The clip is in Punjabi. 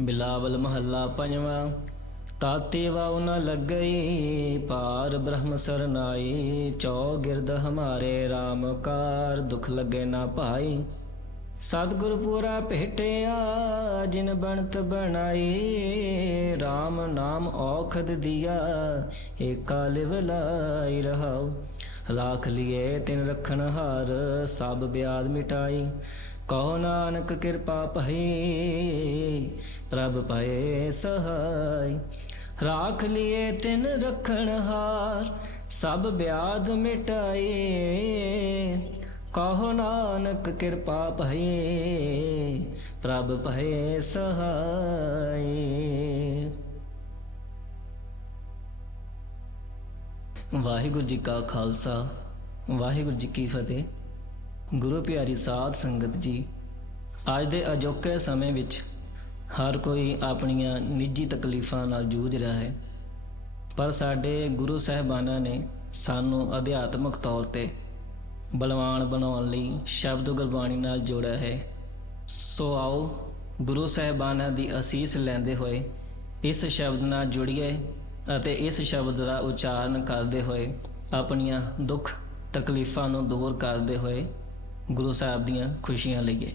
ਬਿਲਾਵਲ ਮਹੱਲਾ ਪੰਜਵਾਂ ਤਾਤੇ ਵਾਉ ਨ ਲੱਗਈ ਪਾਰ ਬ੍ਰਹਮ ਸਰਨਾਈ, ਚੌ ਗਿਰਦ ਹਮਾਰੇ RAM ਕਾਰ, ਦੁਖ ਲੱਗੇ ਨਾ ਭਾਈ। ਸਤਿਗੁਰ ਪੂਰਾ ਭੇਟਿਆ, ਜਿਨ ਬਣਤ ਬਣਾਈ RAM ਨਾਮ ਔਖਦ ਦਿਆ, ਏਕਾ ਲਿਵ ਲਾਈ ਰਹਾਉ। ਰਾਖ ਲਿਏ ਤਿਨ ਰਖਣ ਹਾਰ, ਸਭ ਬਿਆਦ ਮਿਟਾਈ। ਕਹੋ ਨਾਨਕ ਕਿਰਪਾ ਭਈ ਪ੍ਰਭ ਪਏ ਸਹਾਈ। ਰਾਖ ਲਿਏ ਤਿਨ ਰਖਣ ਸਭ ਬਿਆਦ ਮਿਟਾਈ ਕਹੋ ਨਾਨਕ ਕਿਰਪਾ ਭਈ ਪ੍ਰਭ ਭਏ ਸਹਾਈ। ਵਾਹਿਗੁਰੂ ਜੀ ਕਾ ਖਾਲਸਾ, ਵਾਹਿਗੁਰੂ ਜੀ ਕੀ ਫਤਿਹ। ਗੁਰੂ ਪਿਆਰੀ ਸਾਧ ਸੰਗਤ ਜੀ, ਅੱਜ ਦੇ ਅਜੋਕੇ ਸਮੇਂ ਵਿੱਚ ਹਰ ਕੋਈ ਆਪਣੀਆਂ ਨਿੱਜੀ ਤਕਲੀਫਾਂ ਨਾਲ ਜੂਝ ਰਿਹਾ ਹੈ। ਪਰ ਸਾਡੇ ਗੁਰੂ ਸਾਹਿਬਾਨਾਂ ਨੇ ਸਾਨੂੰ ਅਧਿਆਤਮਕ ਤੌਰ ਤੇ ਬਲਵਾਨ ਬਣਾਉਣ ਲਈ ਸ਼ਬਦ ਗੁਰਬਾਣੀ ਨਾਲ ਜੋੜਿਆ ਹੈ। ਸੋ ਆਓ ਗੁਰੂ ਸਾਹਿਬਾਨਾਂ ਦੀ ਅਸੀਸ ਲੈਂਦੇ ਹੋਏ ਇਸ ਸ਼ਬਦ ਨਾਲ ਜੁੜੀਏ ਅਤੇ ਇਸ ਸ਼ਬਦ ਦਾ ਉਚਾਰਨ ਕਰਦੇ ਹੋਏ ਆਪਣੀਆਂ ਦੁੱਖ ਤਕਲੀਫਾਂ ਨੂੰ ਦੂਰ ਕਰਦੇ ਹੋਏ ਗੁਰੂ ਸਾਹਿਬ ਦੀਆਂ ਖੁਸ਼ੀਆਂ ਲਈਏ।